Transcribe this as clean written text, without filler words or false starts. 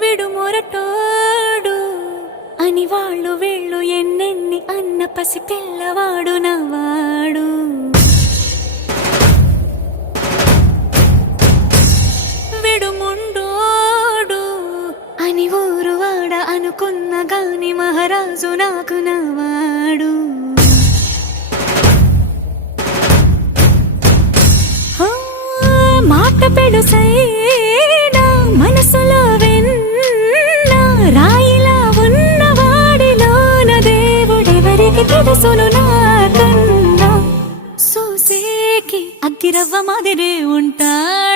విడు మొరటోడు అని వాళ్ళు వీళ్ళు ఎన్నెన్ని అన్న పసి పిల్లవాడు నవాడు. విడు ముండోడు అని ఊరు వాడ అనుకున్న గాని మహారాజు నాకు నవాడు. మాట పెడుసైనా మనసులో వెన్న రాయిలా ఉన్నవాడిలోన దేవుడెవరికి తెలుసును నాకన్నా. సూసేకి అగ్గిరవ్వ మాదిరే ఉంటాడు.